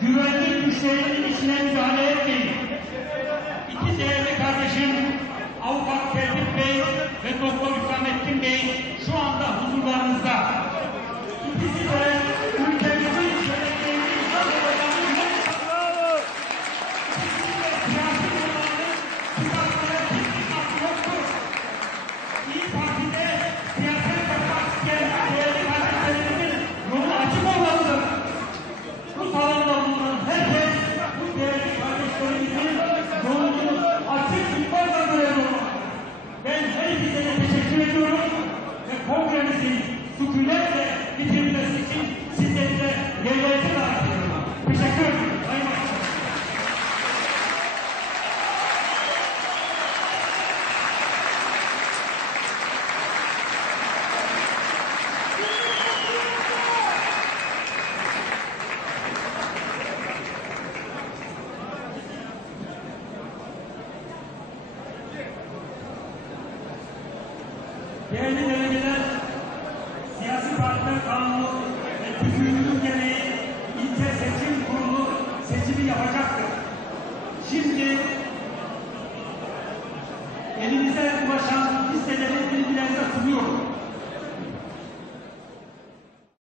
güvenlik güçlerinin Değerli delegeler, siyasi partiler kanunu ve tükürüğünün gereği ilçe seçim kurulu seçimi yapacaktır. Şimdi elimize ulaşan listeleri bilgilerinize sunuyorum.